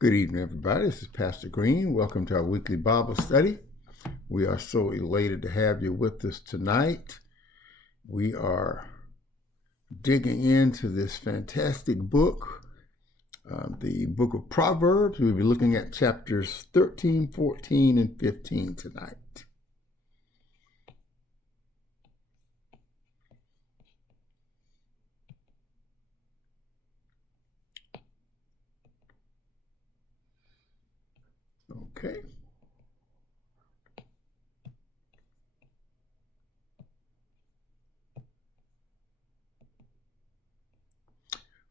Good evening, everybody. This is Pastor Green. Welcome to our weekly Bible study. We are so elated to have you with us tonight. We are digging into this fantastic book, the book of Proverbs. We'll be looking at chapters 13, 14, and 15 tonight. Okay.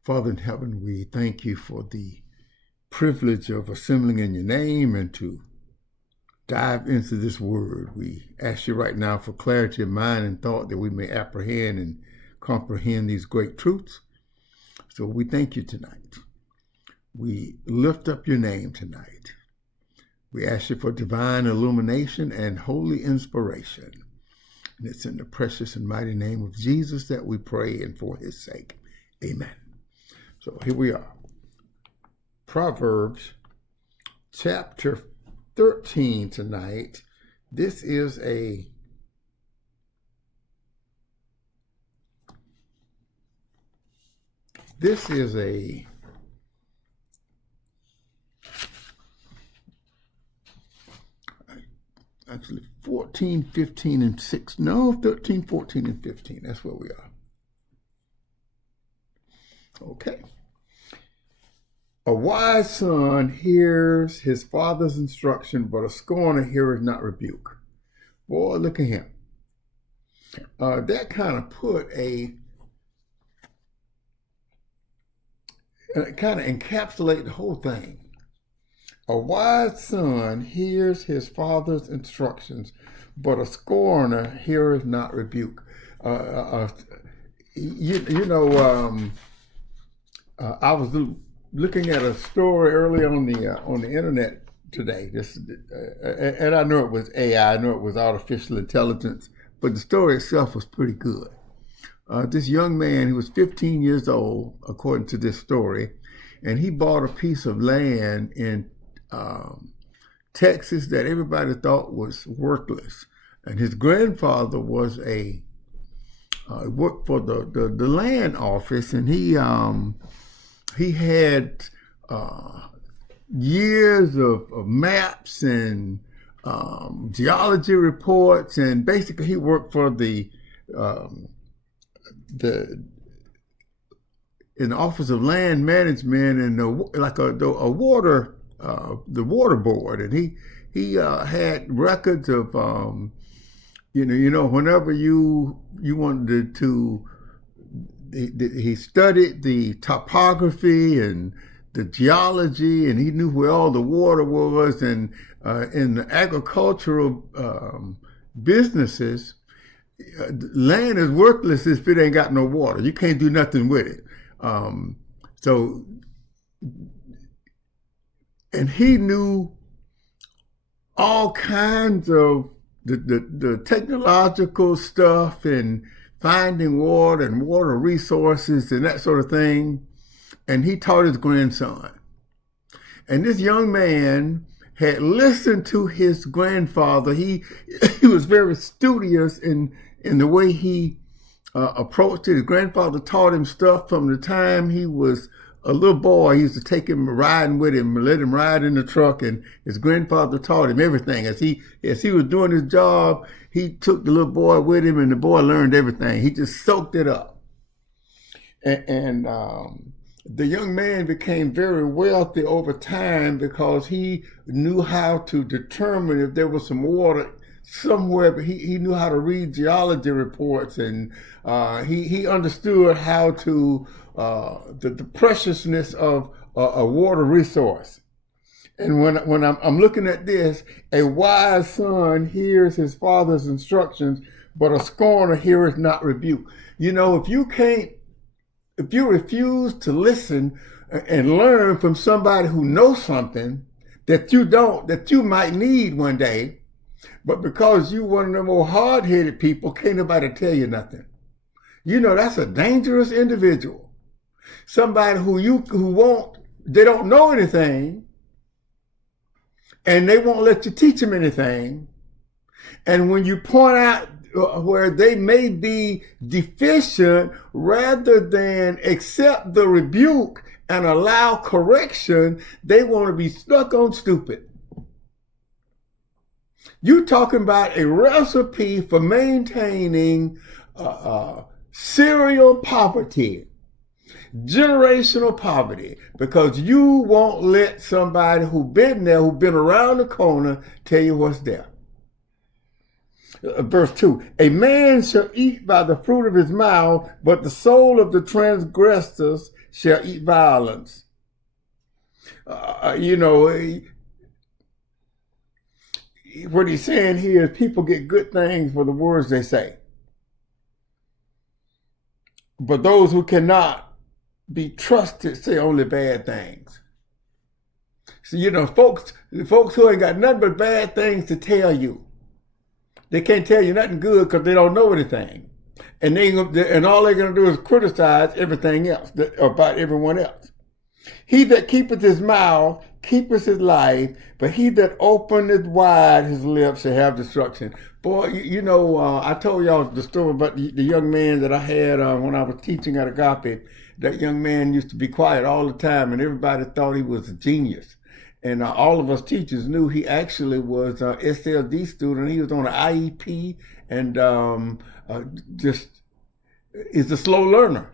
Father in heaven, we thank you for the privilege of assembling in your name and to dive into this word. We ask you right now for clarity of mind and thought that we may apprehend and comprehend these great truths. So we thank you tonight. We lift up your name tonight. We ask you for divine illumination and holy inspiration. And it's in the precious and mighty name of Jesus that we pray, and for his sake. Amen. So here we are. Proverbs chapter 13 tonight. This is actually 14, 15, and 6. No, 13, 14, and 15. That's where we are. Okay. A wise son hears his father's instruction, but a scorner heareth not rebuke. Boy, look at him. That kind of kind of encapsulate the whole thing. A wise son hears his father's instructions, but a scorner heareth not rebuke. I was looking at a story early on the internet today. And I know it was AI. I know it was artificial intelligence, but the story itself was pretty good. This young man, he was 15 years old, according to this story, and he bought a piece of land in Texas that everybody thought was worthless. And his grandfather was worked for the land office, and he had years of maps and geology reports, and basically he worked for in the Office of Land Management and the water board, and he had records of whenever you wanted to. He studied the topography and the geology, and he knew where all the water was. And in the agricultural businesses, land is worthless if it ain't got no water. You can't do nothing with it. And he knew all kinds of the technological stuff and finding water and water resources and that sort of thing. And he taught his grandson. And this young man had listened to his grandfather. He was very studious in the way he approached it. His grandfather taught him stuff from the time he was a little boy. He used to take him riding with him, let him ride in the truck, and his grandfather taught him everything. As he was doing his job, he took the little boy with him, and the boy learned everything. He just soaked it up. And the young man became very wealthy over time because he knew how to determine if there was some water somewhere, but he knew how to read geology reports, and he understood how to the preciousness of a water resource. And when I'm looking at this, a wise son hears his father's instructions, but a scorner heareth not rebuke. If you refuse to listen and learn from somebody who knows something that you might need one day, but because you one of them old hard-headed people, can't nobody tell you nothing. That's a dangerous individual. Somebody they don't know anything, and they won't let you teach them anything. And when you point out where they may be deficient, rather than accept the rebuke and allow correction, they want to be stuck on stupid. You're talking about a recipe for maintaining serial poverty, generational poverty, because you won't let somebody who's been there, who's been around the corner, tell you what's there. Verse 2, a man shall eat by the fruit of his mouth, but the soul of the transgressors shall eat violence. What he's saying here is people get good things for the words they say. But those who cannot be trusted say only bad things. So, folks who ain't got nothing but bad things to tell you. They can't tell you nothing good because they don't know anything. And all they're going to do is criticize everything else about everyone else. He that keepeth his mouth keepeth his life, but he that openeth wide his lips shall have destruction. Boy, I told y'all the story about the young man that I had when I was teaching at Agape. That young man used to be quiet all the time, and everybody thought he was a genius. And all of us teachers knew he actually was an SLD student. He was on an IEP and just is a slow learner.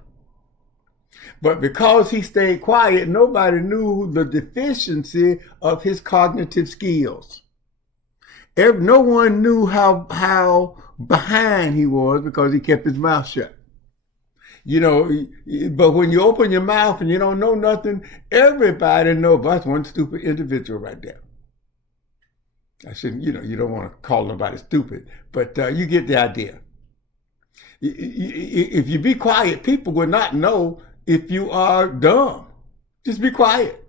But because he stayed quiet, nobody knew the deficiency of his cognitive skills. No one knew how behind he was because he kept his mouth shut. But when you open your mouth and you don't know nothing, everybody knows that's one stupid individual right there. I shouldn't, you don't want to call nobody stupid, but you get the idea. If you be quiet, people will not know if you are dumb. Just be quiet.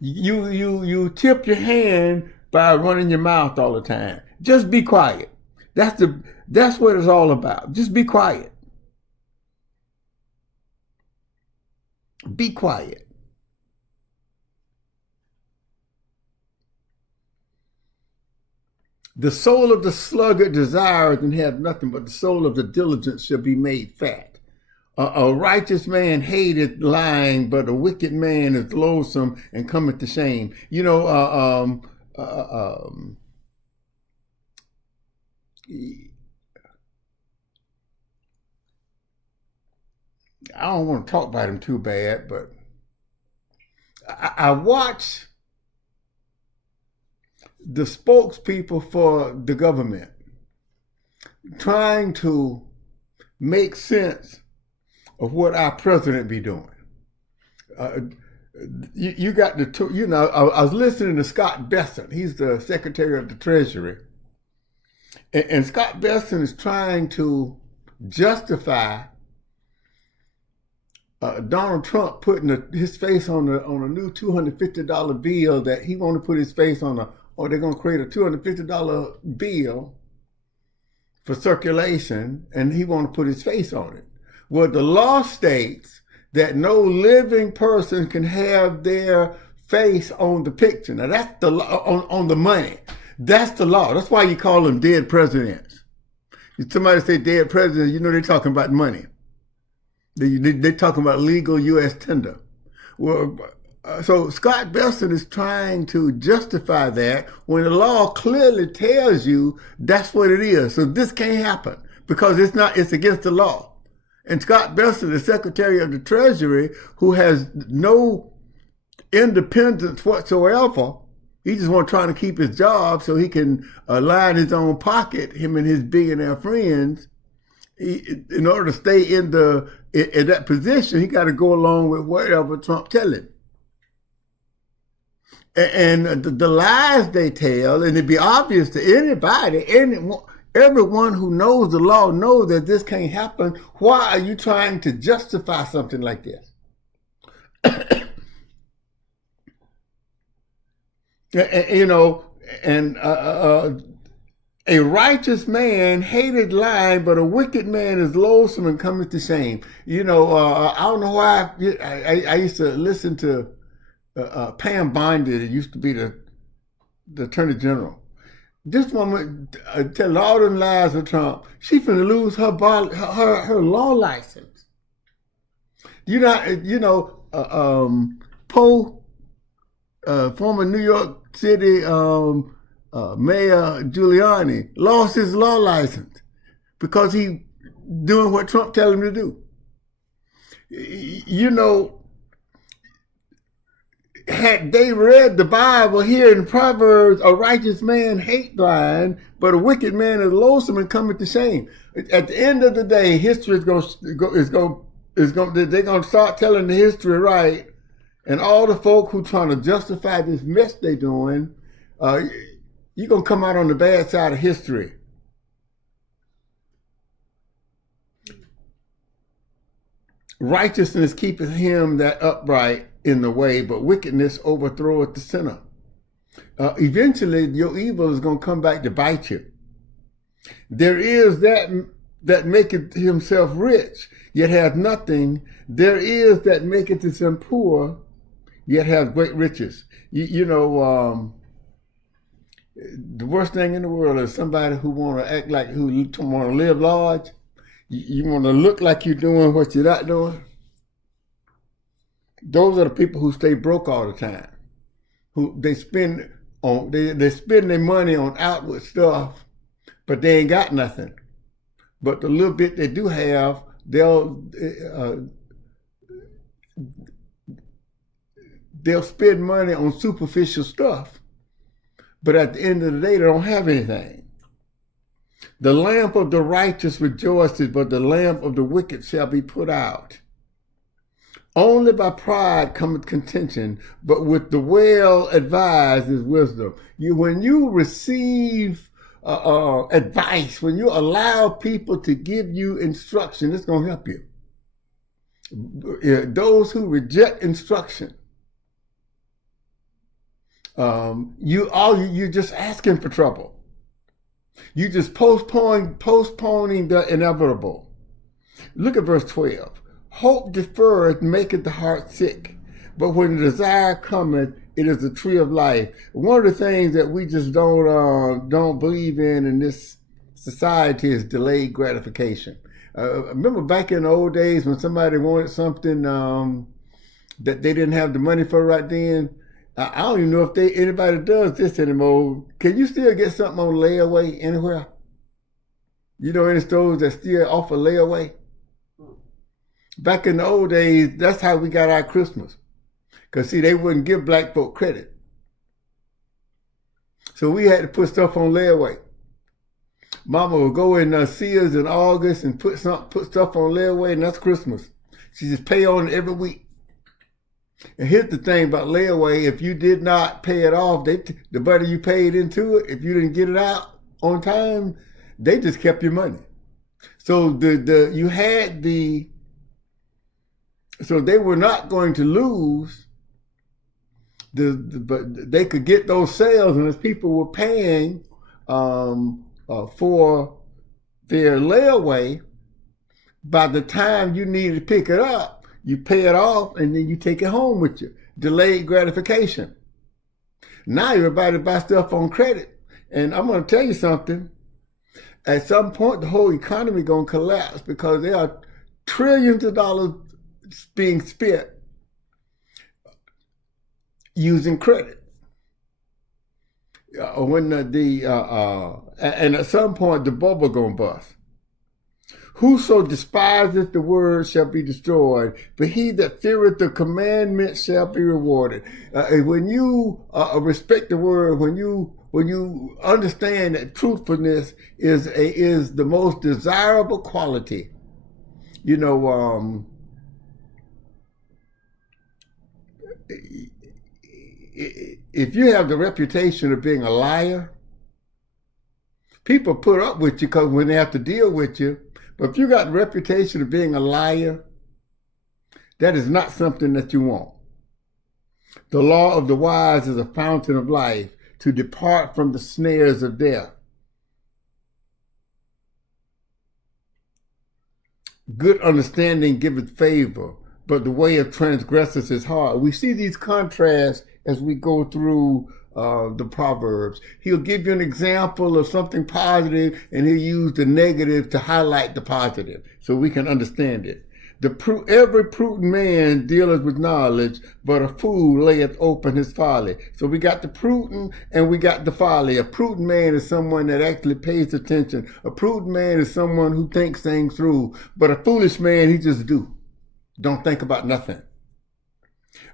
You tip your hand by running your mouth all the time. Just be quiet. That's what it's all about. Just be quiet. Be quiet. The soul of the sluggard desires and hath nothing, but the soul of the diligent shall be made fat. A righteous man hateth lying, but a wicked man is loathsome and cometh to shame. I don't want to talk about him too bad, but I watch the spokespeople for the government trying to make sense of what our president be doing. You got I was listening to Scott Bessent. He's the Secretary of the Treasury. And Scott Bessent is trying to justify Donald Trump putting his face on a new $250 bill that he want to put his face on or they're going to create a $250 bill for circulation, and he want to put his face on it. Well, the law states that no living person can have their face on the picture. Now that's the law on the money. That's the law. That's why you call them dead presidents. If somebody say dead presidents, they're talking about money. They're talking about legal U.S. tender. Well, so Scott Bessent is trying to justify that when the law clearly tells you that's what it is. So this can't happen because it's against the law. And Scott Bessent, the Secretary of the Treasury, who has no independence whatsoever, he just wants trying to keep his job so he can line his own pocket, him and his billionaire friends. In order to stay in that position, he got to go along with whatever Trump tells him. And the lies they tell, and it'd be obvious to anybody, everyone who knows the law knows that this can't happen. Why are you trying to justify something like this? A righteous man hated lying, but a wicked man is loathsome and cometh to shame. I don't know why I used to listen to Pam Bondi. It used to be the the Attorney General. This woman telling all them lies of Trump. She finna lose her law license. Poe, former New York City Mayor Giuliani, lost his law license because he doing what Trump tell him to do. Had they read the Bible here in Proverbs, a righteous man hate blind, but a wicked man is loathsome and cometh to shame. At the end of the day, history is going they're going to start telling the history right, and all the folk who trying to justify this mess they doing, you're going to come out on the bad side of history. Righteousness keepeth him that upright in the way, but wickedness overthroweth the sinner. Eventually, your evil is going to come back to bite you. There is that maketh himself rich, yet hath nothing. There is that maketh himself poor, yet hath great riches. The worst thing in the world is somebody who want to act like, who want to live large. You want to look like you're doing what you're not doing. Those are the people who stay broke all the time. Who they spend their money on outward stuff, but they ain't got nothing. But the little bit they do have, they'll spend money on superficial stuff. But at the end of the day, they don't have anything. The lamp of the righteous rejoices, but the lamp of the wicked shall be put out. Only by pride cometh contention, but with the well advised is wisdom. When you receive advice, when you allow people to give you instruction, it's going to help you. Those who reject instruction, you're just asking for trouble. You just postponing the inevitable. Look at verse 12. Hope deferred maketh the heart sick, but when the desire cometh, it is the tree of life. One of the things that we just don't believe in this society is delayed gratification. Remember back in the old days when somebody wanted something that they didn't have the money for right then? I don't even know if anybody does this anymore. Can you still get something on layaway anywhere? You know any stores that still offer layaway? Back in the old days, that's how we got our Christmas. Because, see, they wouldn't give black folk credit. So we had to put stuff on layaway. Mama would go in Sears in August and put stuff on layaway, and that's Christmas. She just pay on it every week. And here's the thing about layaway: if you did not pay it off, the money you paid into it, if you didn't get it out on time, they just kept your money. So so they were not going to lose. But they could get those sales, and as people were paying for their layaway, by the time you needed to pick it up, you pay it off, and then you take it home with you. Delayed gratification. Now everybody buys stuff on credit. And I'm going to tell you something. At some point, the whole economy is going to collapse because there are trillions of dollars being spent using credit. And at some point, the bubble going to bust. Whoso despiseth the word shall be destroyed, but he that feareth the commandment shall be rewarded. When you respect the word, when you understand that truthfulness is the most desirable quality, if you have the reputation of being a liar, people put up with you because when they have to deal with you. But if you got the reputation of being a liar, that is not something that you want. The law of the wise is a fountain of life, to depart from the snares of death. Good understanding giveth favor, but the way of transgressors is hard. We see these contrasts as we go through the Proverbs. He'll give you an example of something positive, and he'll use the negative to highlight the positive so we can understand it. Every prudent man dealeth with knowledge, but a fool layeth open his folly. So we got the prudent and we got the folly. A prudent man is someone that actually pays attention. A prudent man is someone who thinks things through. But a foolish man, he just don't think about nothing.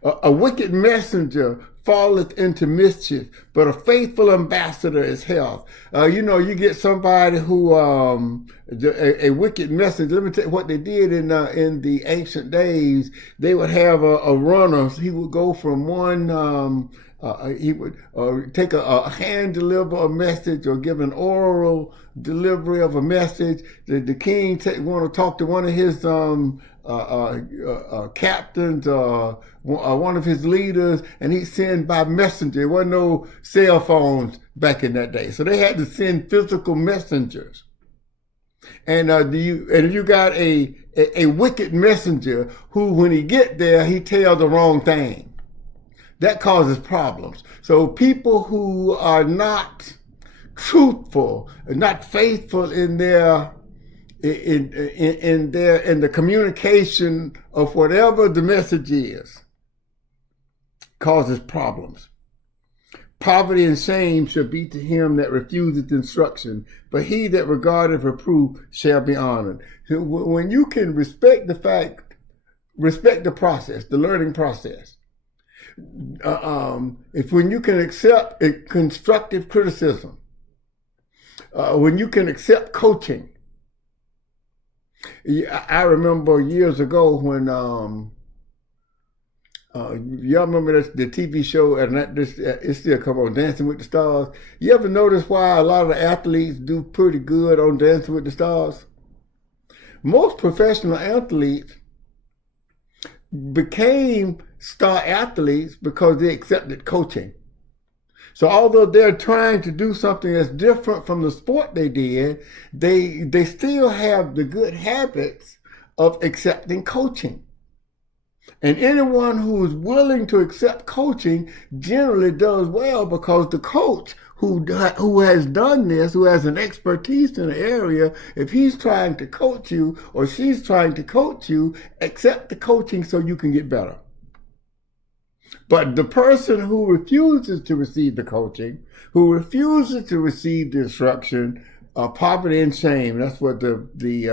A wicked messenger falleth into mischief, but a faithful ambassador is health. You get somebody who, a wicked messenger. Let me tell you what they did in the ancient days. They would have a runner. He would go from one, he would take a hand deliver a message or give an oral delivery of a message. The king want to talk to one of his captains, one of his leaders, and he sent by messenger. There wasn't no cell phones back in that day, so they had to send physical messengers. And you got a wicked messenger who, when he get there, he tells the wrong thing. That causes problems. So people who are not truthful, not faithful in their in the communication of whatever the message is, causes problems. Poverty and shame shall be to him that refuseth instruction, but he that regardeth reproof shall be honored. So when you can respect the process, the learning process, when you can accept a constructive criticism, when you can accept coaching. I remember years ago when y'all remember the TV show, and it still come on, Dancing with the Stars. You ever notice why a lot of the athletes do pretty good on Dancing with the Stars? Most professional athletes became star athletes because they accepted coaching. So although they're trying to do something that's different from the sport they did, they still have the good habits of accepting coaching. And anyone who is willing to accept coaching generally does well, because the coach who has done this, who has an expertise in the area, if he's trying to coach you or she's trying to coach you, accept the coaching so you can get better. But the person who refuses to receive the coaching, who refuses to receive the instruction, poverty and shame, that's what the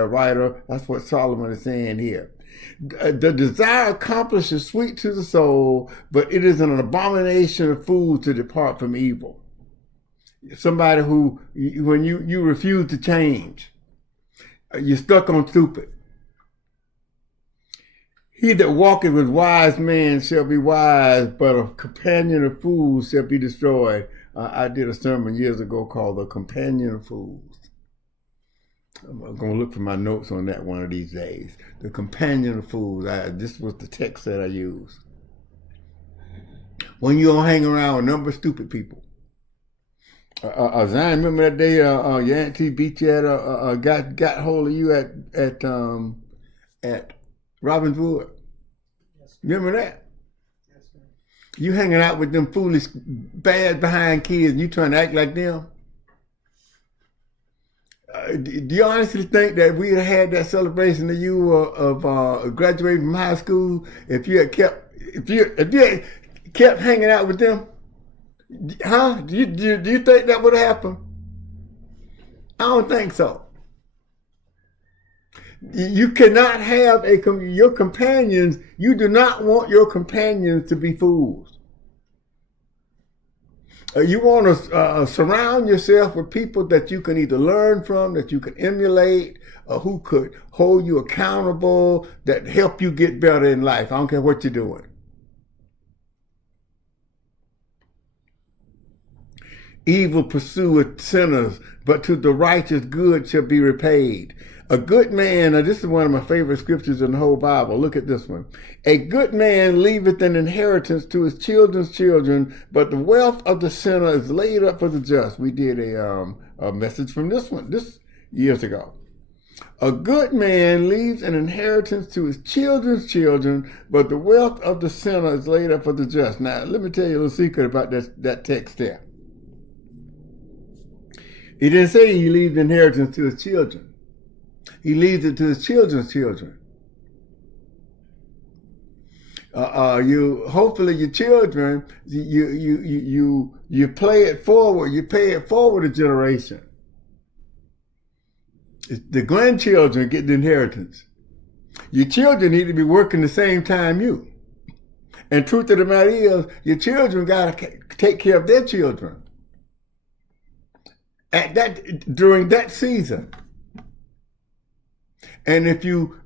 writer, that's what Solomon is saying here. The desire accomplishes sweet to the soul, but it is an abomination of fools to depart from evil. Somebody who, when you refuse to change, you're stuck on stupid. He that walketh with wise men shall be wise, but a companion of fools shall be destroyed. I did a sermon years ago called The Companion of Fools. I'm going to look for my notes on that one of these days. The Companion of Fools. This was the text that I used. When you don't hang around with a number of stupid people. Zion, remember that day your auntie beat you got hold of you at Robbinswood? Yes, remember that? Yes, sir. You hanging out with them foolish, bad behind kids, and you trying to act like them? Do you honestly think that we had that celebration of you of graduating from high school if you had kept hanging out with them? Huh? Do you think that would have happened? I don't think so. You cannot have your companions. You do not want your companions to be fools. You want to surround yourself with people that you can either learn from, that you can emulate, who could hold you accountable, that help you get better in life. I don't care what you're doing. Evil pursueth sinners, but to the righteous good shall be repaid. A good man, this is one of my favorite scriptures in the whole Bible. Look at this one. A good man leaveth an inheritance to his children's children, but the wealth of the sinner is laid up for the just. We did a message from this years ago. A good man leaves an inheritance to his children's children, but the wealth of the sinner is laid up for the just. Now, let me tell you a little secret about that text there. He didn't say he leaves the inheritance to his children. He leaves it to his children's children. Hopefully your children, you play it forward. You pay it forward a generation. The grandchildren get the inheritance. Your children need to be working the same time you. And truth of the matter is, your children got to take care of their children during that season. And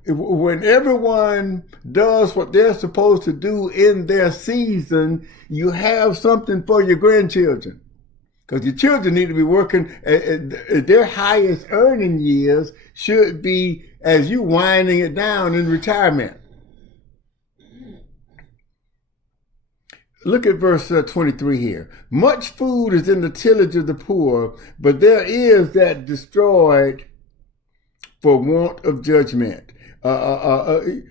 when everyone does what they're supposed to do in their season, you have something for your grandchildren. Because your children need to be working, their highest earning years should be as you winding it down in retirement. Look at verse 23 here. Much food is in the tillage of the poor, but there is that destroyed for want of judgment. The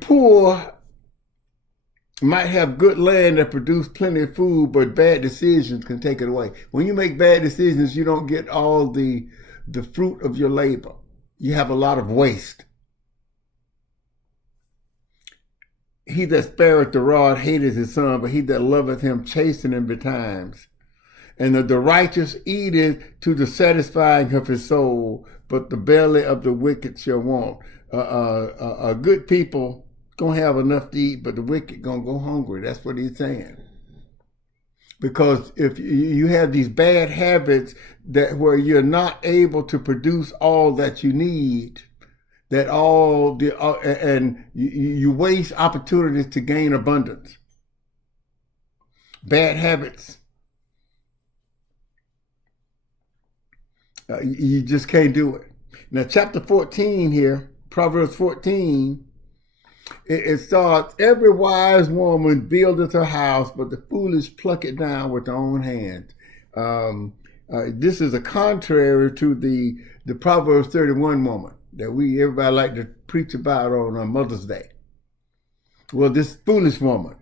poor might have good land that produce plenty of food, but bad decisions can take it away. When you make bad decisions, you don't get all the fruit of your labor. You have a lot of waste. He that spareth the rod hateth his son, but he that loveth him chasteneth him betimes. And the righteous eateth to the satisfying of his soul, but the belly of the wicked shall want. Good people gonna have enough to eat, but the wicked gonna go hungry. That's what he's saying. Because if you have these bad habits where you're not able to produce all that you need, and you waste opportunities to gain abundance. Bad habits. You just can't do it. Now, chapter 14 here, Proverbs 14, it starts, every wise woman buildeth her house, but the foolish pluck it down with their own hands. This is a contrary to the Proverbs 31 woman that everybody like to preach about on Mother's Day. Well, this foolish woman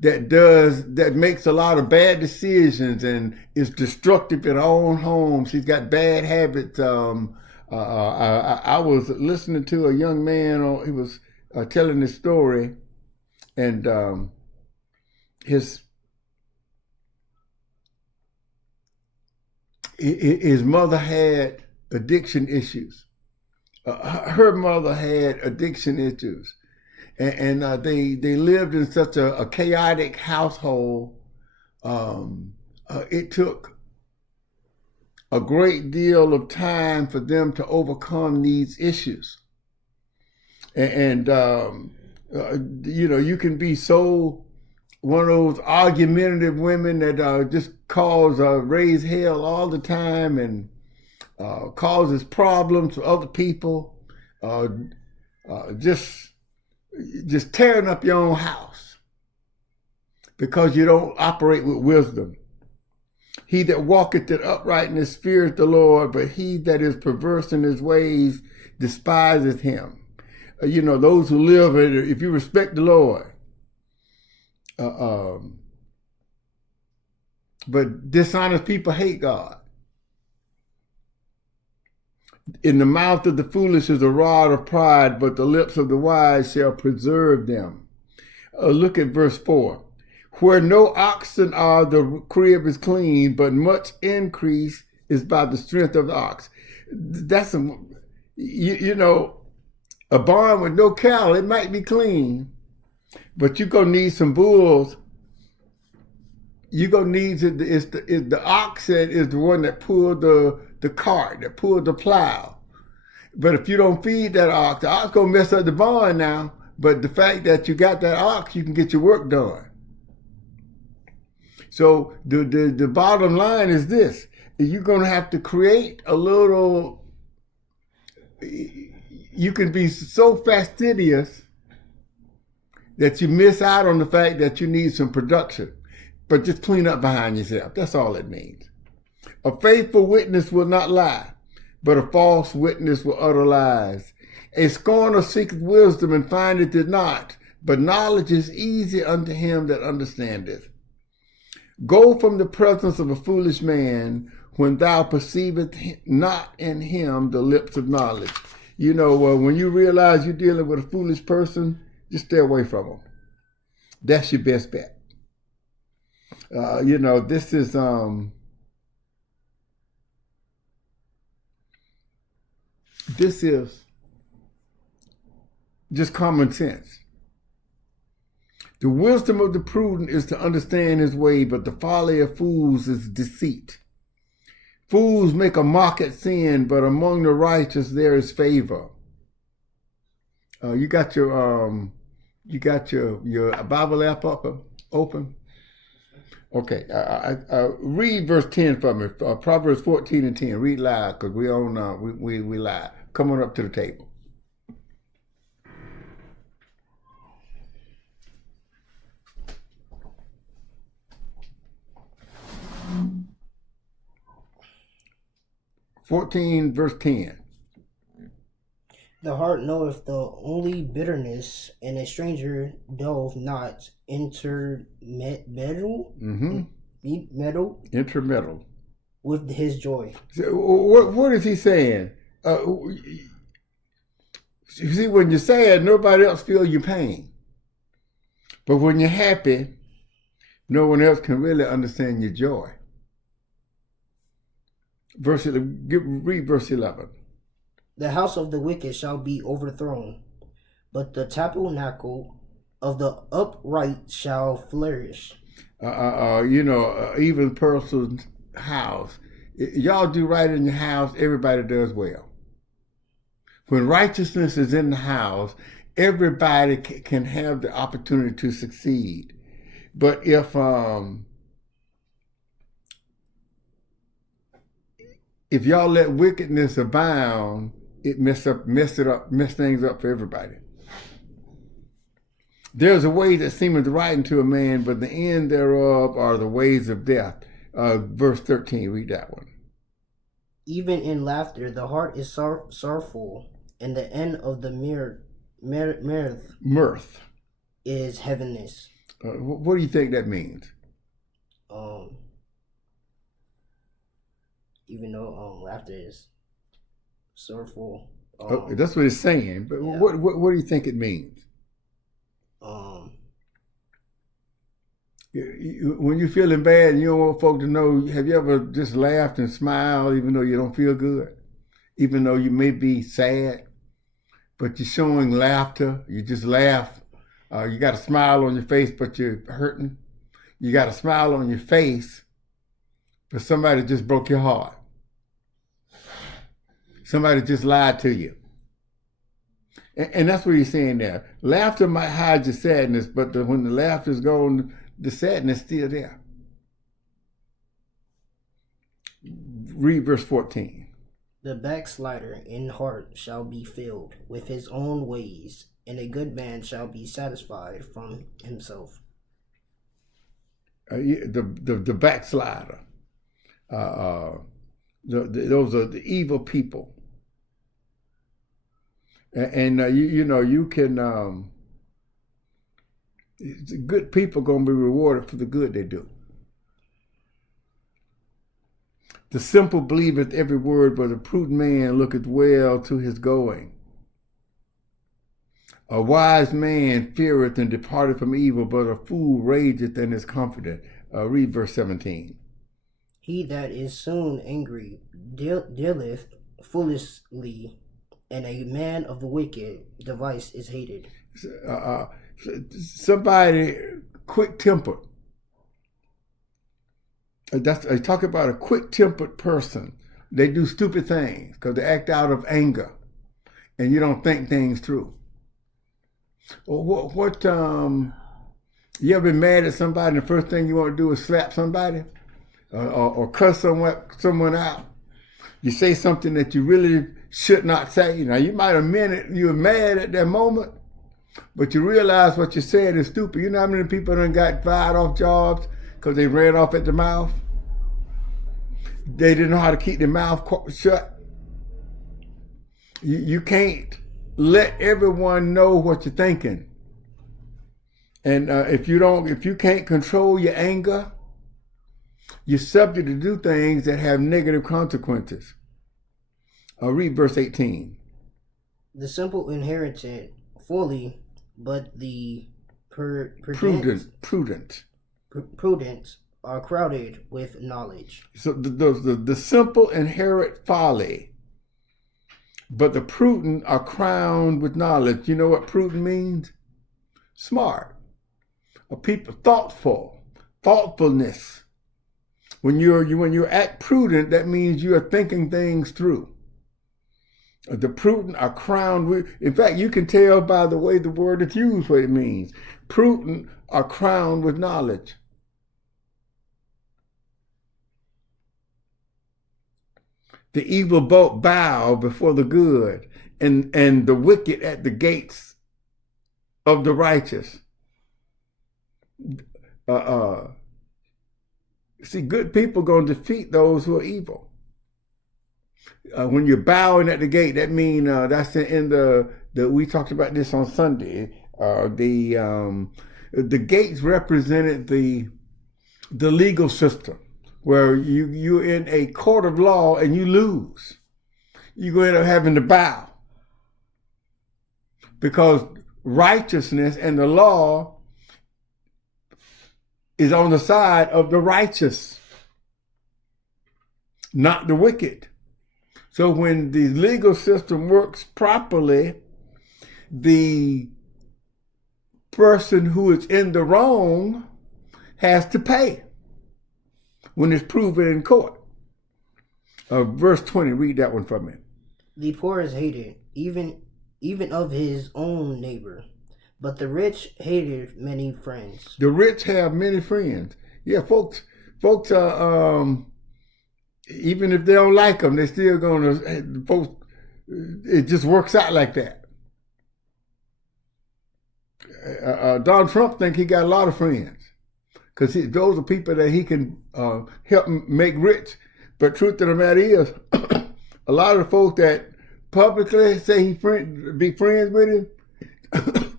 that makes a lot of bad decisions and is destructive in her own home. She's got bad habits. I was listening to a young man, he was telling this story, and his mother had addiction issues. Her mother had addiction issues, and they lived in such a chaotic household. It took a great deal of time for them to overcome these issues. And you can be so one of those argumentative women that just raise hell all the time and causes problems for other people, just tearing up your own house because you don't operate with wisdom. He that walketh in uprightness feareth the Lord, but he that is perverse in his ways despiseth him. Those who live, if you respect the Lord, but dishonest people hate God. In the mouth of the foolish is a rod of pride, but the lips of the wise shall preserve them. Look at verse 4. Where no oxen are, the crib is clean, but much increase is by the strength of the ox. That's a barn with no cattle, it might be clean, but you're going to need some bulls. You're going to need the oxen is the one that pulled the cart, that pulled the plow. But if you don't feed that ox, the ox going to mess up the barn now. But the fact that you got that ox, you can get your work done. So the bottom line is this. You're going to have to create a little, you can be so fastidious that you miss out on the fact that you need some production. But just clean up behind yourself. That's all it means. A faithful witness will not lie, but a false witness will utter lies. A scorner seeketh wisdom and findeth it not, but knowledge is easy unto him that understandeth. Go from the presence of a foolish man when thou perceivest not in him the lips of knowledge. You know, when you realize you're dealing with a foolish person, just stay away from them. That's your best bet. This is just common sense. The wisdom of the prudent is to understand his way, but the folly of fools is deceit. Fools make a mock at sin, but among the righteous there is favor. You got your Bible app open? Okay, read verse 10 for me. Proverbs 14 and 10. Read loud, because we live. Come on up to the table. Verse 10. The heart knoweth the only bitterness, and a stranger doth not intermeddle with his joy. So what is he saying? You see, when you're sad, nobody else feels your pain. But when you're happy, no one else can really understand your joy. Read verse 11. The house of the wicked shall be overthrown, but the tabernacle of the upright shall flourish. Even person's house. Y'all do right in your house, everybody does well. When righteousness is in the house, everybody can have the opportunity to succeed. But if y'all let wickedness abound, it mess things up for everybody. There's a way that seemeth right unto a man, but the end thereof are the ways of death. Verse 13, read that one. Even in laughter, the heart is sorrowful, and the end of the mirth is heaviness. What do you think that means? Even though laughter is sorrowful. That's what it's saying. But yeah. What do you think it means? When you're feeling bad and you don't want folk to know, have you ever just laughed and smiled even though you don't feel good? Even though you may be sad, but you're showing laughter. You just laugh. You got a smile on your face, but you're hurting. You got a smile on your face, but somebody just broke your heart. Somebody just lied to you. And that's what he's saying there. Laughter might hide your sadness, but when the laughter's gone, the sadness is still there. Read verse 14. The backslider in heart shall be filled with his own ways, and a good man shall be satisfied from himself. The backslider. Those are the evil people. And you can, good people going to be rewarded for the good they do. The simple believeth every word, but a prudent man looketh well to his going. A wise man feareth and departeth from evil, but a fool rageth and is comforted. Read verse 17. He that is soon angry dealeth foolishly, and a man of the wicked device is hated. Somebody quick-tempered. I talk about a quick-tempered person. They do stupid things because they act out of anger, and you don't think things through. You ever been mad at somebody and the first thing you want to do is slap somebody or cuss someone out? You say something that you really should not say. Now, you might have meant it, you were mad at that moment, but you realize what you said is stupid. You know how many people done got fired off jobs because they ran off at the mouth? They didn't know how to keep their mouth shut. You can't let everyone know what you're thinking. And if you can't control your anger, you're subject to do things that have negative consequences. I'll read verse 18. The simple inherit it fully, but the Prudent are crowded with knowledge. So the simple inherit folly, but the prudent are crowned with knowledge. You know what prudent means? Smart. A people thoughtfulness. When you act prudent, that means you are thinking things through. The prudent are crowned with. In fact, you can tell by the way the word is used what it means. Prudent are crowned with knowledge. The evil bow before the good, and the wicked at the gates of the righteous. See, good people are going to defeat those who are evil. When you're bowing at the gate, that means that's in the we talked about this on Sunday. The gates represented the legal system, where you're in a court of law and you lose. You're going to end up having to bow, because righteousness and the law is on the side of the righteous, not the wicked. So when the legal system works properly, the person who is in the wrong has to pay when it's proven in court. Verse 20, read that one for me. The poor is hated, even of his own neighbor, but the rich hated many friends. The rich have many friends. Yeah, folks are, even if they don't like them, they're still going to, folks, it just works out like that. Donald Trump think he got a lot of friends, because those are people that he can help make rich. But truth of the matter is, a lot of the folks that publicly say be friends with him,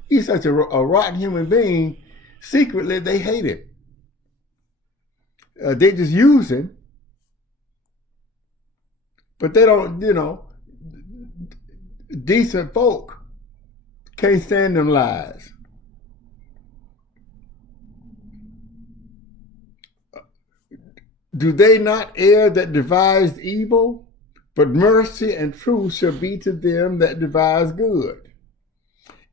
he's such a rotten human being. Secretly, they hate him. They just use him. But they don't, decent folk can't stand them lies. Do they not err that devise evil? But mercy and truth shall be to them that devise good.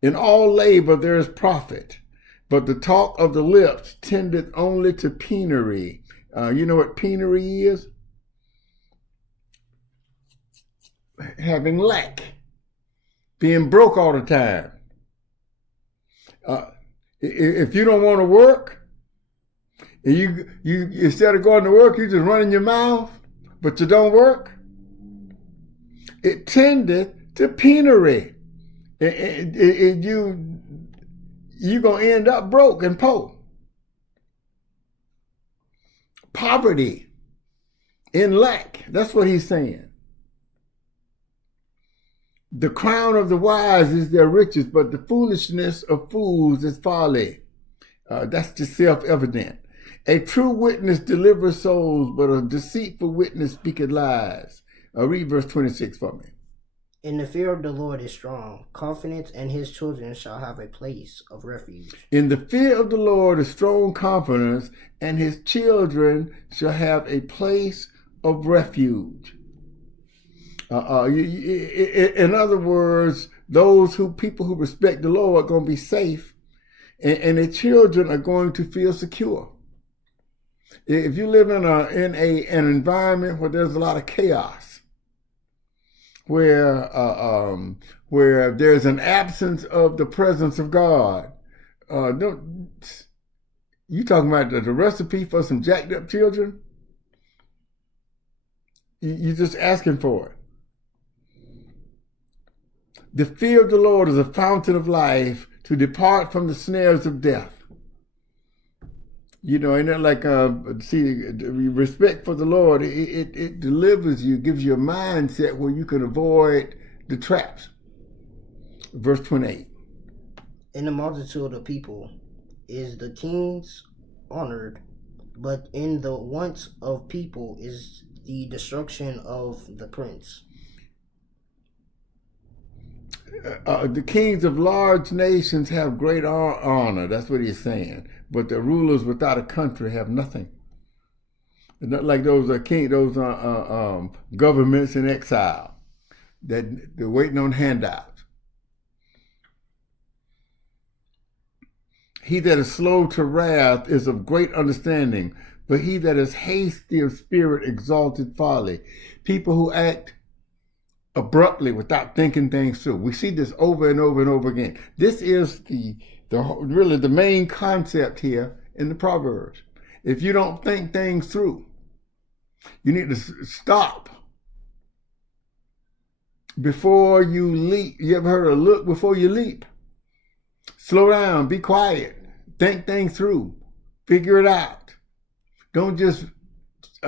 In all labor there is profit, but the talk of the lips tendeth only to penury. You know what penury is? Having lack, being broke all the time. If you don't want to work, and you instead of going to work, you just run in your mouth, but you don't work, it tendeth to penury. You're going to end up broke and poor. Poverty, in lack. That's what he's saying. The crown of the wise is their riches, but the foolishness of fools is folly. That's just self-evident. A true witness delivers souls, but a deceitful witness speaketh lies. Read verse 26 for me. In the fear of the Lord is strong confidence, and his children shall have a place of refuge. In the fear of the Lord is strong confidence, and his children shall have a place of refuge. In other words, people who respect the Lord are going to be safe, and their children are going to feel secure. If you live in an environment where there's a lot of chaos, where there's an absence of the presence of God, you talking about the recipe for some jacked up children? You're just asking for it. The fear of the Lord is a fountain of life, to depart from the snares of death. Ain't that like, respect for the Lord, it delivers you, gives you a mindset where you can avoid the traps. Verse 28. In the multitude of people is the king's honored, but in the want of people is the destruction of the prince. The kings of large nations have great honor. That's what he's saying. But the rulers without a country have nothing. Not like those governments in exile that they're waiting on handouts. He that is slow to wrath is of great understanding, but he that is hasty of spirit exalted folly. People who act abruptly without thinking things through. We see this over and over and over again. This is really the main concept here in the Proverbs. If you don't think things through, you need to stop before you leap. You ever heard of look before you leap? Slow down, be quiet, think things through, figure it out. Don't just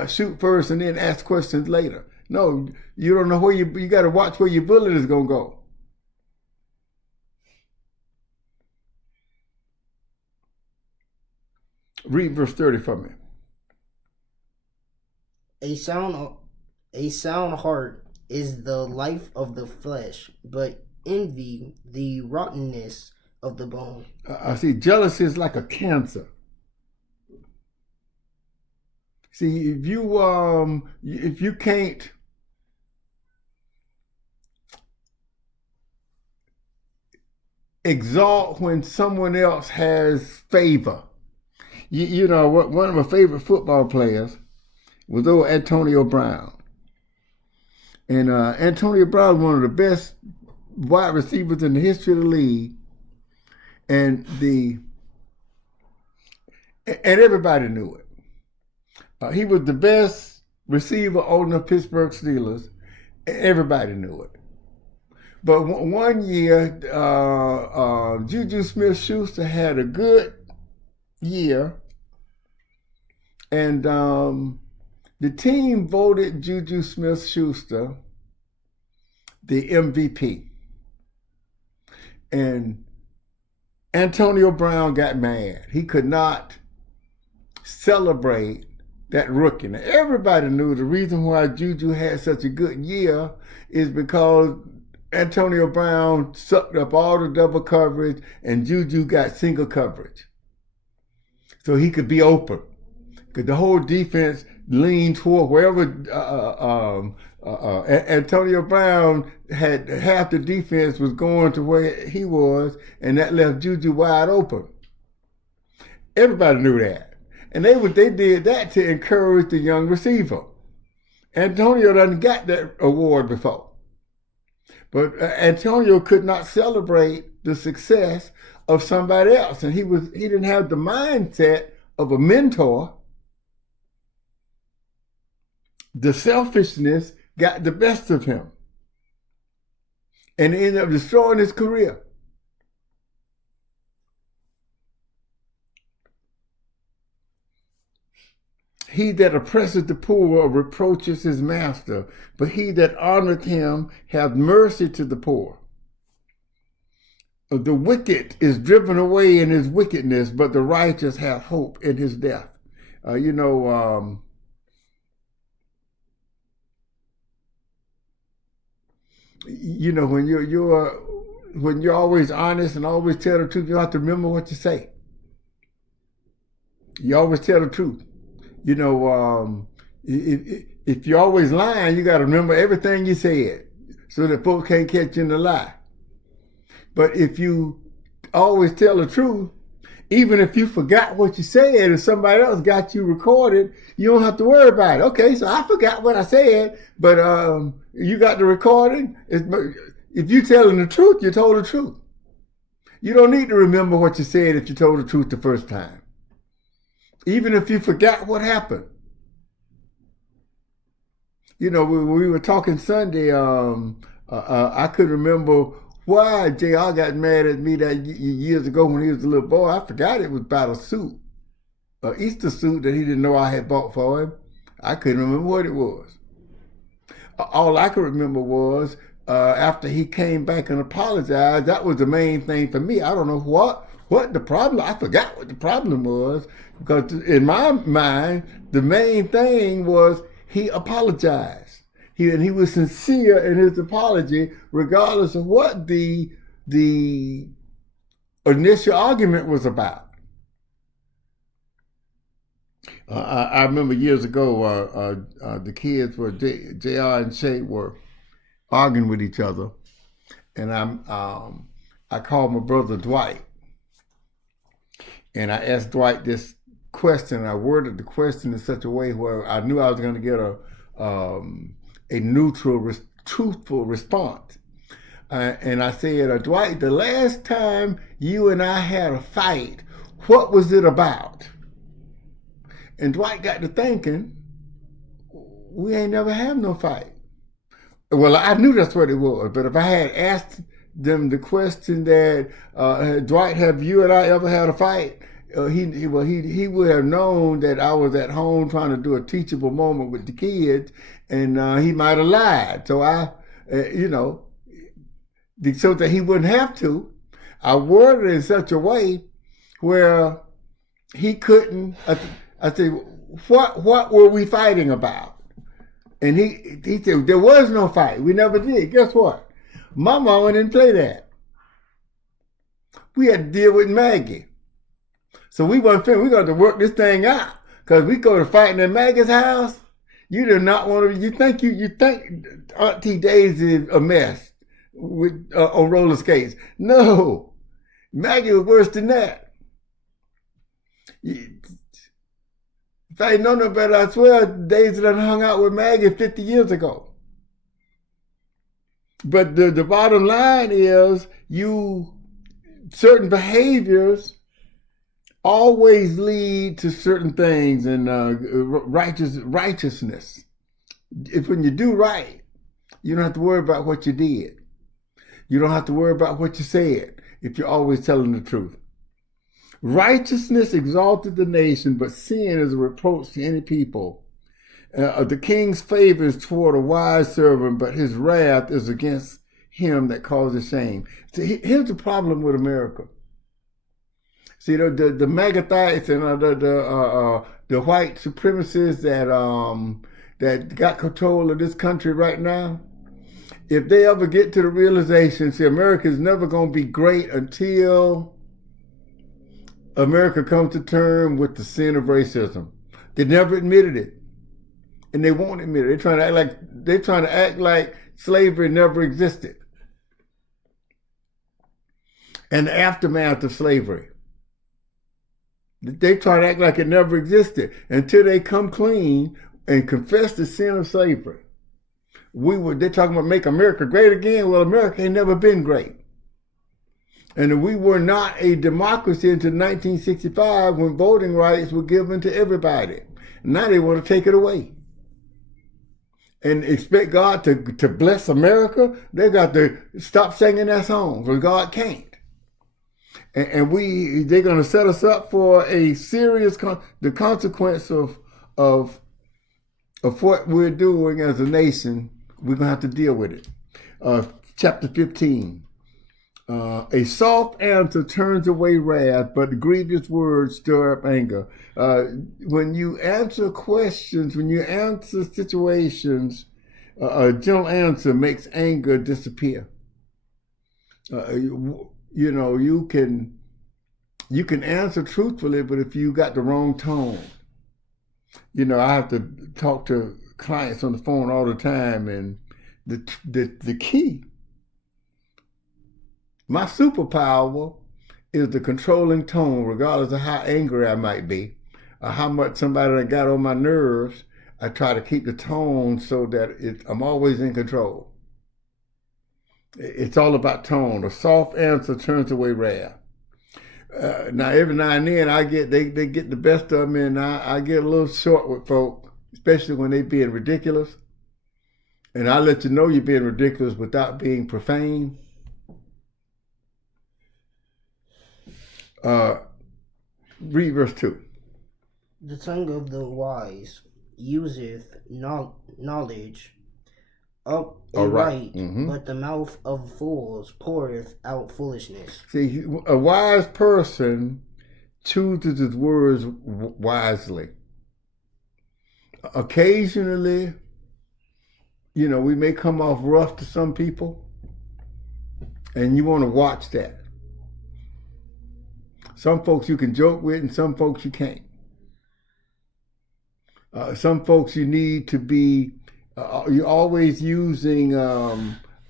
shoot first and then ask questions later. No, you don't know where you got to watch where your bullet is going to go. Read verse 30 for me. A sound heart is the life of the flesh, but envy the rottenness of the bone. I see jealousy is like a cancer. See, if you can't exalt when someone else has favor. You know, one of my favorite football players was old Antonio Brown. And Antonio Brown was one of the best wide receivers in the history of the league. And everybody knew it. He was the best receiver on the Pittsburgh Steelers. Everybody knew it. But one year, Juju Smith-Schuster had a good year, and the team voted Juju Smith-Schuster the MVP. And Antonio Brown got mad. He could not celebrate that rookie. Now, everybody knew the reason why Juju had such a good year is because Antonio Brown sucked up all the double coverage and Juju got single coverage. So he could be open. Because the whole defense leaned toward wherever Antonio Brown had half the defense was going to where he was, and that left Juju wide open. Everybody knew that. And they did that to encourage the young receiver. Antonio done got that award before. But Antonio could not celebrate the success of somebody else. And he didn't have the mindset of a mentor. The selfishness got the best of him. And ended up destroying his career. He that oppresseth the poor reproaches his master, but he that honoreth him hath mercy to the poor. The wicked is driven away in his wickedness, but the righteous hath hope in his death. When you're always honest and always tell the truth, you have to remember what you say. You always tell the truth. If you're always lying, you got to remember everything you said so that folks can't catch you in the lie. But if you always tell the truth, even if you forgot what you said and somebody else got you recorded, you don't have to worry about it. Okay, so I forgot what I said, but you got the recording. If you're telling the truth, you told the truth. You don't need to remember what you said if you told the truth the first time. Even if you forgot what happened. We were talking Sunday, I could remember why JR got mad at me that years ago when he was a little boy. I forgot it was about a suit, an Easter suit that he didn't know I had bought for him. I couldn't remember what it was. All I could remember was after he came back and apologized, that was the main thing for me. I don't know what the problem. I forgot what the problem was, because in my mind, the main thing was he apologized. He was sincere in his apology, regardless of what the initial argument was about. I remember years ago, the kids were Jr. and Shay were arguing with each other, and I called my brother Dwight, and I asked Dwight this question. I worded the question in such a way where I knew I was going to get a neutral, truthful response. And I said, Dwight, the last time you and I had a fight, what was it about? And Dwight got to thinking, we ain't never had no fight. Well, I knew that's what it was, but if I had asked them the question that, Dwight, have you and I ever had a fight? He would have known that I was at home trying to do a teachable moment with the kids, and he might have lied. So so that he wouldn't have to, I worded it in such a way where he couldn't. I said, what were we fighting about? And he said, there was no fight. We never did. Guess what? My mama didn't play that. We had to deal with Maggie. So we wasn't finished. We got to work this thing out. Because we go to fighting at Maggie's house. You do not want to, you think Auntie Daisy is a mess with on roller skates. No. Maggie was worse than that. If I ain't know no better, I swear Daisy done hung out with Maggie 50 years ago. But the bottom line is, certain behaviors always lead to certain things, and righteousness. When you do right, you don't have to worry about what you did. You don't have to worry about what you said if you're always telling the truth. Righteousness exalted the nation, but sin is a reproach to any people. The king's favor is toward a wise servant, but his wrath is against him that causes shame. So here's the problem with America. See, the Magathites and the white supremacists that got control of this country right now, if they ever get to the realization, see, America is never going to be great until America comes to terms with the sin of racism. They never admitted it, and they won't admit it. They're trying to act like slavery never existed, and the aftermath of slavery. They try to act like it never existed until they come clean and confess the sin of slavery. They're talking about make America great again. Well, America ain't never been great. And we were not a democracy until 1965, when voting rights were given to everybody. Now they want to take it away. And expect God to bless America? They got to stop singing that song, because God can't. And they're going to set us up for a serious, the consequence of what we're doing as a nation. We're going to have to deal with it. Chapter 15. A soft answer turns away wrath, but grievous words stir up anger. When you answer questions, when you answer situations, a gentle answer makes anger disappear. You can answer truthfully, but if you got the wrong tone, I have to talk to clients on the phone all the time, and the key. My superpower is the controlling tone, regardless of how angry I might be, or how much somebody got on my nerves. I try to keep the tone so that I'm always in control. It's all about tone. A soft answer turns away wrath. Now, every now and then, they get the best of me, and I get a little short with folk, especially when they being ridiculous. And I let you know you're being ridiculous without being profane. Read verse 2. The tongue of the wise useth knowledge, up aright. aright, but the mouth of fools poureth out foolishness. See, a wise person chooses his words wisely. Occasionally, we may come off rough to some people, and you want to watch that. Some folks you can joke with, and some folks you can't. Some folks you need to be, you're always using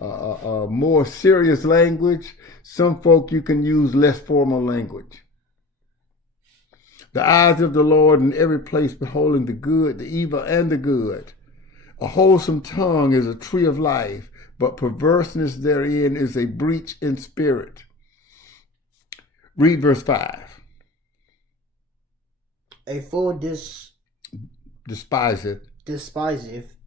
more serious language. Some folk you can use less formal language. The eyes of the Lord in every place beholding the good, the evil, and the good. A wholesome tongue is a tree of life, but perverseness therein is a breach in spirit. Read verse 5. A fool Despiseth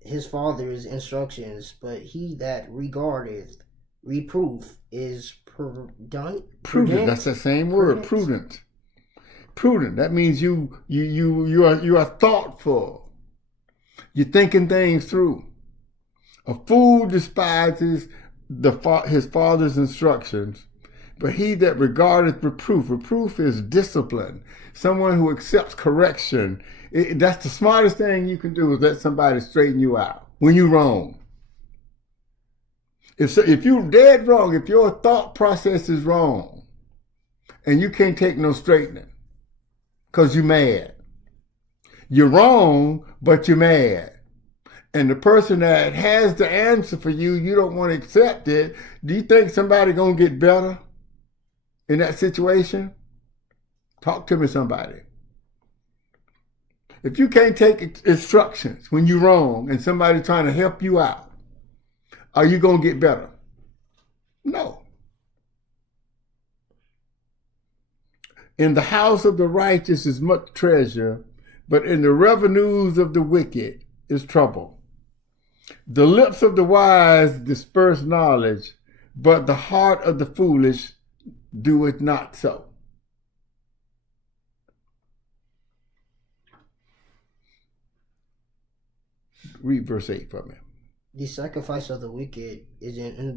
his father's instructions, but he that regardeth reproof is prudent. That's the same word, prudent. Prudent. That means you are thoughtful. You're thinking things through. A fool despises his father's instructions, but he that regardeth reproof is discipline. Someone who accepts correction. That's the smartest thing you can do, is let somebody straighten you out when you're wrong. If you're dead wrong, if your thought process is wrong, and you can't take no straightening, because you're mad. You're wrong, but you're mad. And the person that has the answer for you, you don't want to accept it. Do you think somebody going to get better in that situation? Talk to me, somebody. If you can't take instructions when you're wrong and somebody's trying to help you out, are you going to get better? No. In the house of the righteous is much treasure, but in the revenues of the wicked is trouble. The lips of the wise disperse knowledge, but the heart of the foolish doeth not so. Read verse 8 for me. The sacrifice of the wicked is an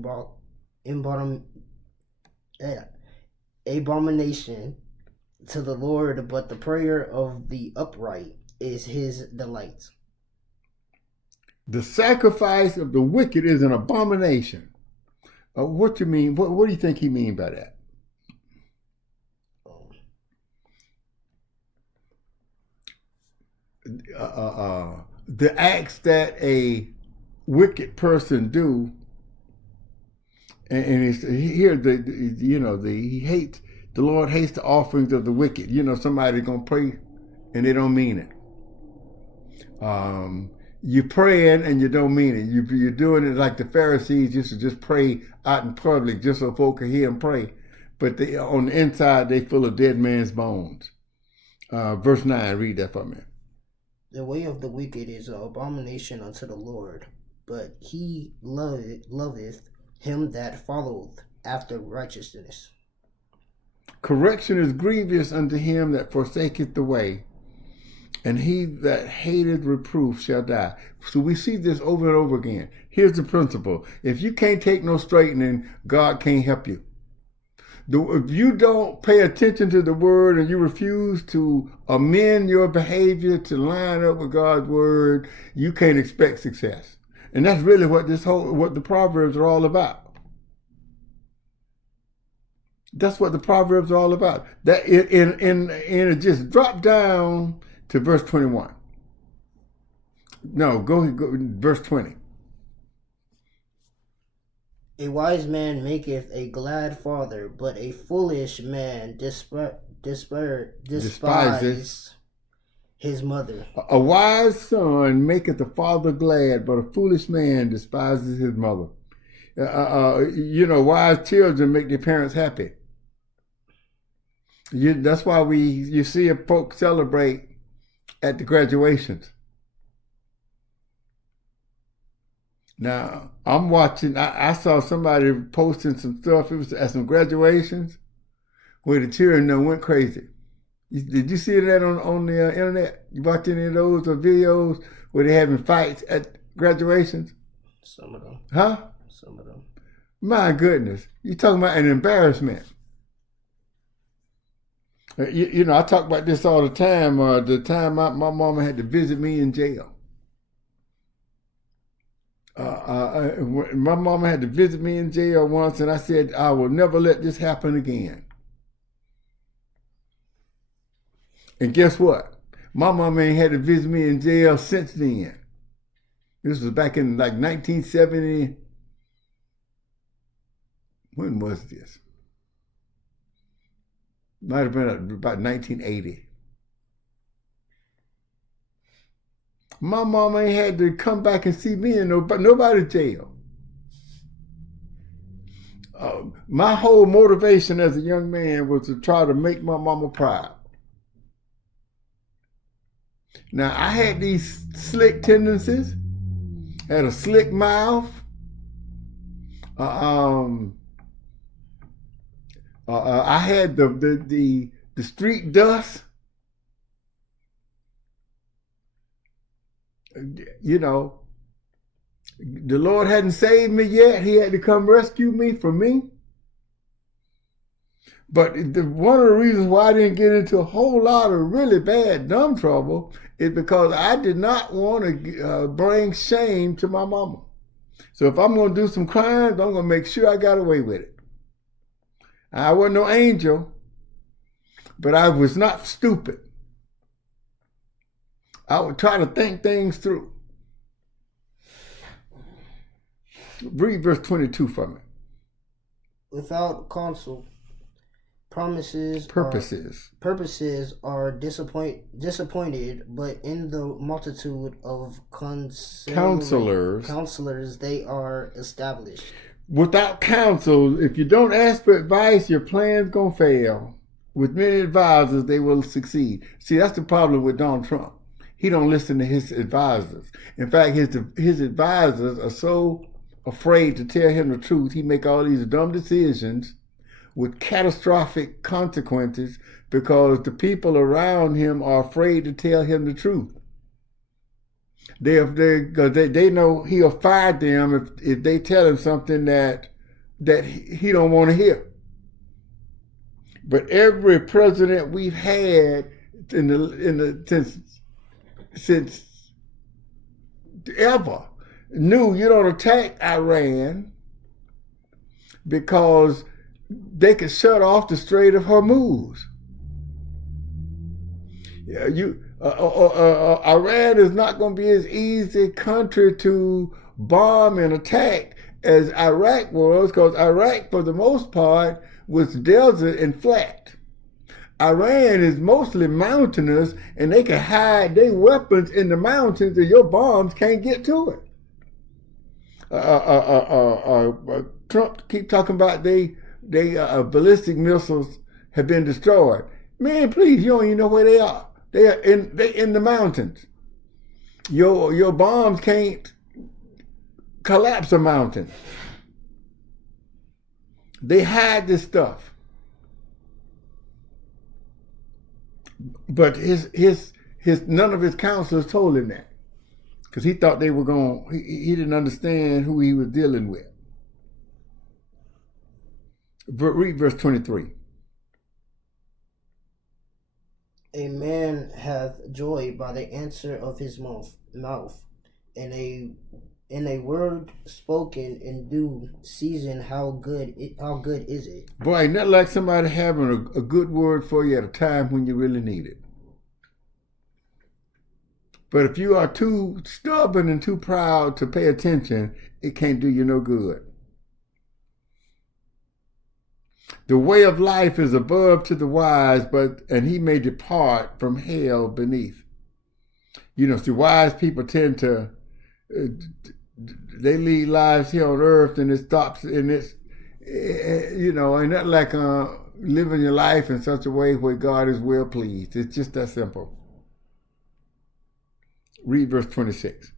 abomination to the Lord, but the prayer of the upright is his delight. The sacrifice of the wicked is an abomination. What do you mean? What do you think he mean by that? The acts that a wicked person do, and it's here he hates. The Lord hates the offerings of the wicked. Somebody gonna pray and they don't mean it. You're praying and you don't mean it. You're doing it like the Pharisees used to just pray out in public just so folk could hear them pray. But on the inside, they full of dead man's bones. Verse 9, read that for me. The way of the wicked is an abomination unto the Lord, but he loveth him that followeth after righteousness. Correction is grievous unto him that forsaketh the way, and he that hateth reproof shall die. So we see this over and over again. Here's the principle. If you can't take no straightening, God can't help you. If you don't pay attention to the word and you refuse to amend your behavior to line up with God's word, you can't expect success. And that's really what the Proverbs are all about. That's what the Proverbs are all about. That it just drop down to verse 21. No, go verse 20. A wise man maketh a glad father, but a foolish man despises his mother. A wise son maketh the father glad, but a foolish man despises his mother. Wise children make their parents happy. That's why you see a folk celebrate at the graduations. Now, I'm watching, I saw somebody posting some stuff. It was at some graduations where the children went crazy. Did you see that on the internet? You watch any of those videos where they're having fights at graduations? Some of them. Huh? Some of them. My goodness. You're talking about an embarrassment. You know, I talk about this all the time. The time my mama had to visit me in jail. My mama had to visit me in jail once, and I said, I will never let this happen again. And guess what? My mama ain't had to visit me in jail since then. This was back in like 1970. When was this? Might have been about 1980. My mama ain't had to come back and see me in nobody's jail. My whole motivation as a young man was to try to make my mama proud. Now, I had these slick tendencies, had a slick mouth, I had the street dust. You know, the Lord hadn't saved me yet. He had to come rescue me from me. But one of the reasons why I didn't get into a whole lot of really bad dumb trouble is because I did not want to bring shame to my mama. So if I'm going to do some crimes, I'm going to make sure I got away with it. I wasn't no angel, but I was not stupid. I would try to think things through. Read verse 22 for me. Without counsel, purposes are disappointed, but in the multitude of counselors they are established. Without counsel, if you don't ask for advice, your plan's gonna fail. With many advisors, they will succeed. See, that's the problem with Donald Trump. He don't listen to his advisors. In fact, his advisors are so afraid to tell him the truth. He make all these dumb decisions with catastrophic consequences because the people around him are afraid to tell him the truth. They know he'll fire them if they tell him something that he don't want to hear. But every president we've had since ever knew you don't attack Iran because they could shut off the Strait of Hormuz. Iran is not going to be as easy country to bomb and attack as Iraq was, because Iraq, for the most part, was desert and flat. Iran is mostly mountainous, and they can hide their weapons in the mountains, and your bombs can't get to it. Trump keep talking about they ballistic missiles have been destroyed. Man, please, you don't even know where they are. They in the mountains. Your bombs can't collapse a mountain. They hide this stuff. But his none of his counselors told him that, because he thought they were going. He didn't understand who he was dealing with. Read verse 23. A man hath joy by the answer of his mouth, and a word spoken in due season. How good is it? Boy, ain't nothing like somebody having a good word for you at a time when you really need it. But if you are too stubborn and too proud to pay attention, it can't do you no good. The way of life is above to the wise, and he may depart from hell beneath. You know, see, wise people tend to, they lead lives here on earth, and it stops, and it's, you know, and not like living your life in such a way where God is well pleased. It's just that simple. Read verse 26.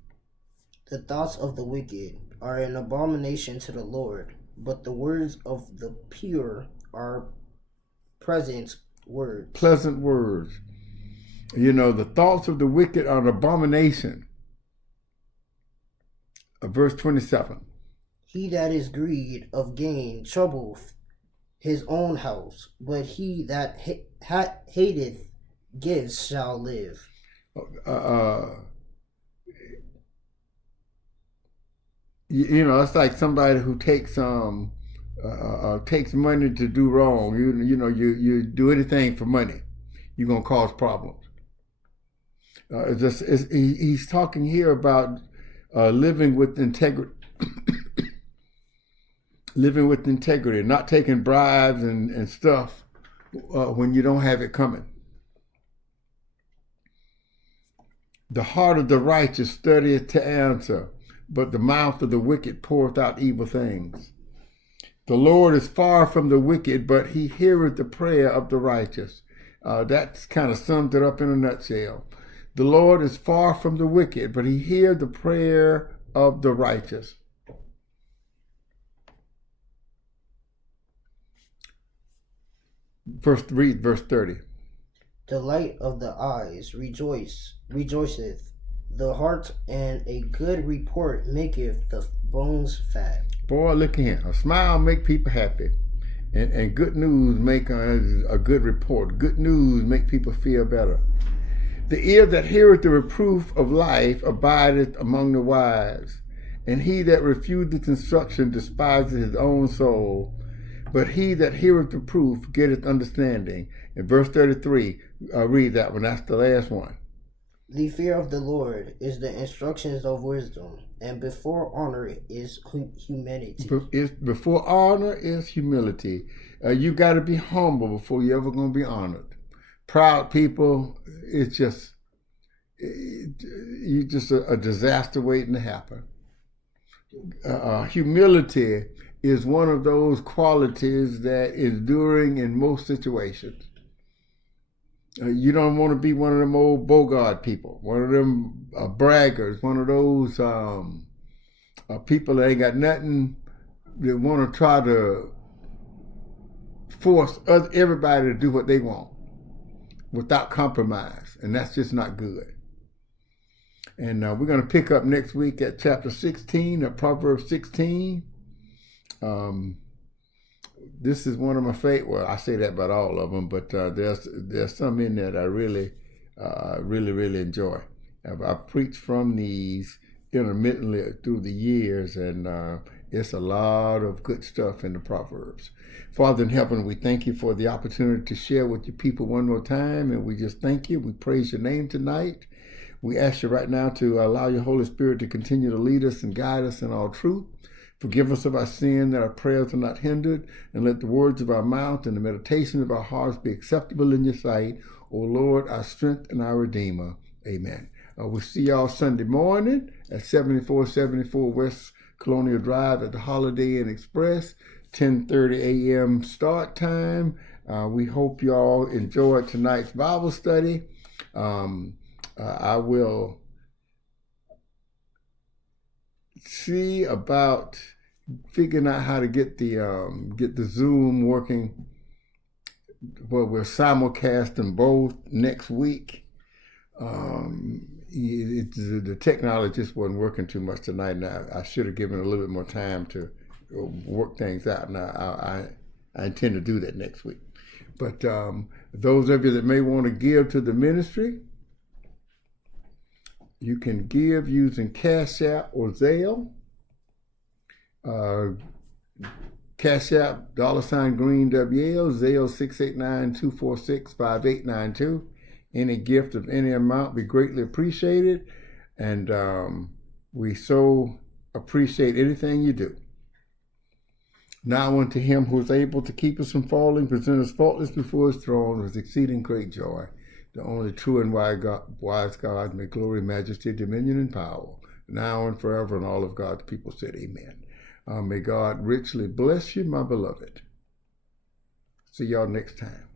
The thoughts of the wicked are an abomination to the Lord, but the words of the pure are pleasant words. Pleasant words. You know, the thoughts of the wicked are an abomination. Verse 27. He that is greed of gain troubleth his own house, but he that hateth gifts shall live. It's like somebody who takes money to do wrong. You do anything for money, you're gonna cause problems. He's talking here about living with integrity, living with integrity, not taking bribes and stuff when you don't have it coming. The heart of the righteous studieth to answer, but the mouth of the wicked poureth out evil things. The Lord is far from the wicked, but he heareth the prayer of the righteous. That kind of sums it up in a nutshell. The Lord is far from the wicked, but he hears the prayer of the righteous. Read verse 30. The light of the eyes rejoiceth the heart, and a good report maketh the bones fat. Boy, look at him. A smile make people happy. And good news make a good report. Good news make people feel better. The ear that heareth the reproof of life abideth among the wise. And he that refuseth instruction despiseth his own soul. But he that heareth reproof getteth understanding. In verse 33, read that one. That's the last one. The fear of the Lord is the instructions of wisdom, and before honor is humility. Before honor is humility. You got to be humble before you're ever going to be honored. Proud people, it's just a disaster waiting to happen. Humility is one of those qualities that is enduring in most situations. You don't want to be one of them old Bogart people, one of them braggers, one of those people that ain't got nothing. They want to try to force everybody to do what they want without compromise, and that's just not good. And we're going to pick up next week at chapter 16 of Proverbs 16. This is one of my favorite. Well, I say that about all of them, but there's some in there that I really enjoy. I've preached from these intermittently through the years, and it's a lot of good stuff in the Proverbs. Father in heaven, we thank you for the opportunity to share with your people one more time, and we just thank you. We praise your name tonight. We ask you right now to allow your Holy Spirit to continue to lead us and guide us in all truth. Forgive us of our sin, that our prayers are not hindered, and let the words of our mouth and the meditation of our hearts be acceptable in your sight, O Lord, our strength and our Redeemer. Amen. We'll see y'all Sunday morning at 7474 West Colonial Drive at the Holiday Inn Express, 10:30 a.m. start time. We hope y'all enjoyed tonight's Bible study. I will see about figuring out how to get the Zoom working. Well, we're simulcasting both next week. The technology just wasn't working too much tonight. Now I should have given a little bit more time to work things out. Now I intend to do that next week. But those of you that may want to give to the ministry, you can give using Cash App or Zelle. Cash App, $GreenWL, Zelle 689-246-5892. Any gift of any amount be greatly appreciated, and we so appreciate anything you do. Now unto him who is able to keep us from falling, present us faultless before his throne with exceeding great joy. The only true and wise God, may glory, majesty, dominion, and power, now and forever, and all of God's people said amen. May God richly bless you, my beloved. See y'all next time.